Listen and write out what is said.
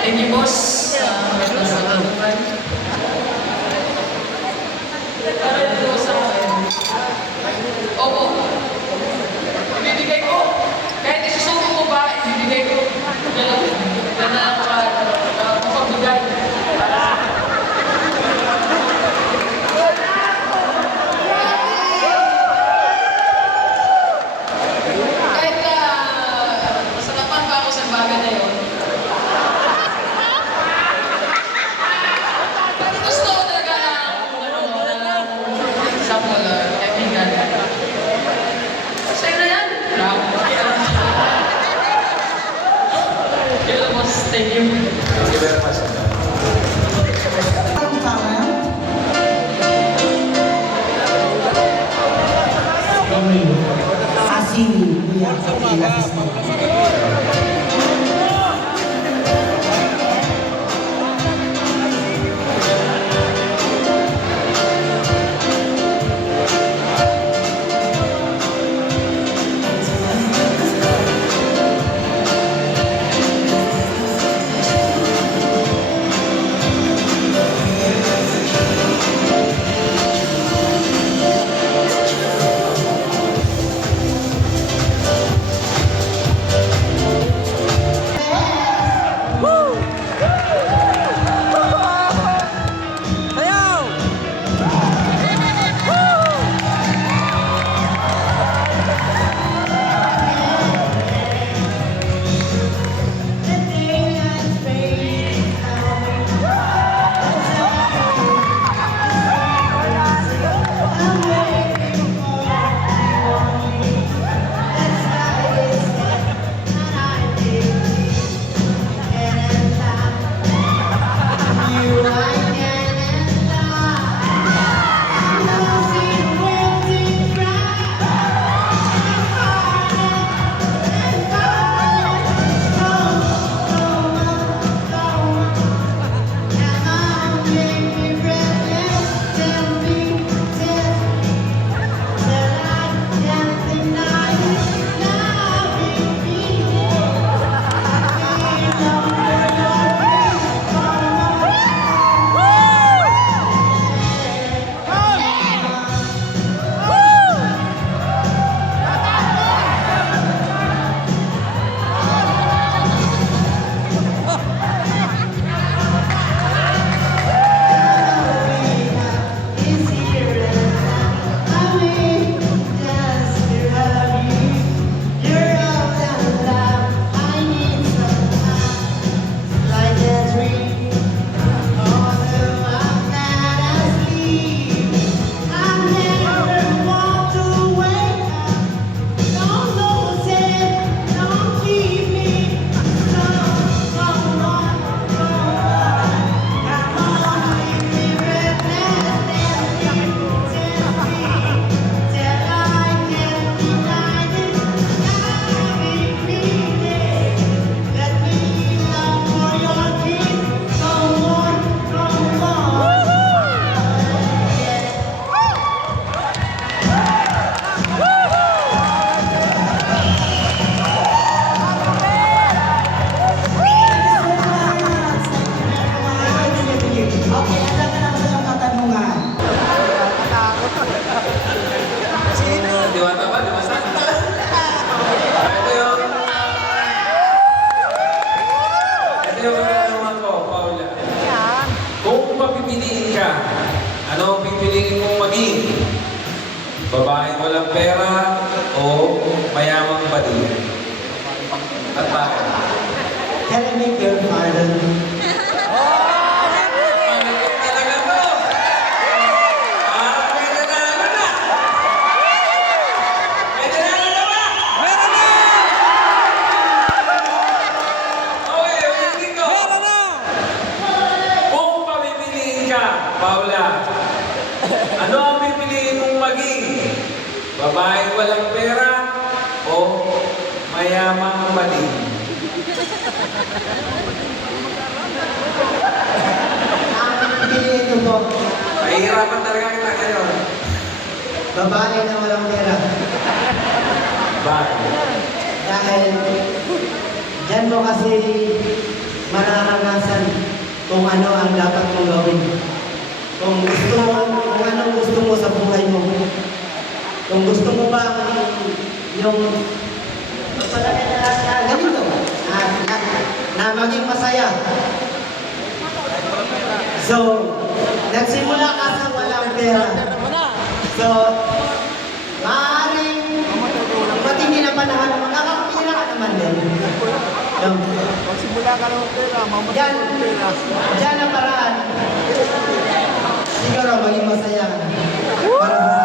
Thank you, boss. Magandang katanungan. Para dito sa akin. Opo. Ibibigay ko. Kahit isusuko mo ba, ibibigay ko. Yan na mapagbigay. Kahit masarapan pa ako sa bagay na yun. Gusto ko talaga example, kaibigan. Sa'yo na yan. Yun lang, boss. Thank you. Thank you very much. Ang pangalan? Asini. Diwata ba? Diwata? Ito yung katanungan ko, Paula. Kung papipiliin ka, ano ang pipiliin mong maging? Babaeng walang pera o mayamang bading? At bakit? Can I make your pardon? Malapit talaga to! Ah, may nanalo na! May nanalo na ba? Okay, ulitin ko. Kung papipiliin ka, Paula, ano ang pipiliin mong maging? Babaeng walang pera o mayamang bading? Piliin ko po, Mahirapan talaga kita ngayon. babae na walang pera. Bakit? Dahil Diyan mo kasi mararanasan kung ano ang dapat mong gawin. Kung anong gusto mo sa buhay mo. Kung gusto mo ba yung magpalagay na ganito, na maging masaya. So, nagsimula ka sa walang pera. So, maaaring matindi na panahon, makakapira ka naman din. Magsimula ka ng pera, mamatay Yan, ng pera. yan ang paraan. Siguro maging masaya ka na. Para sa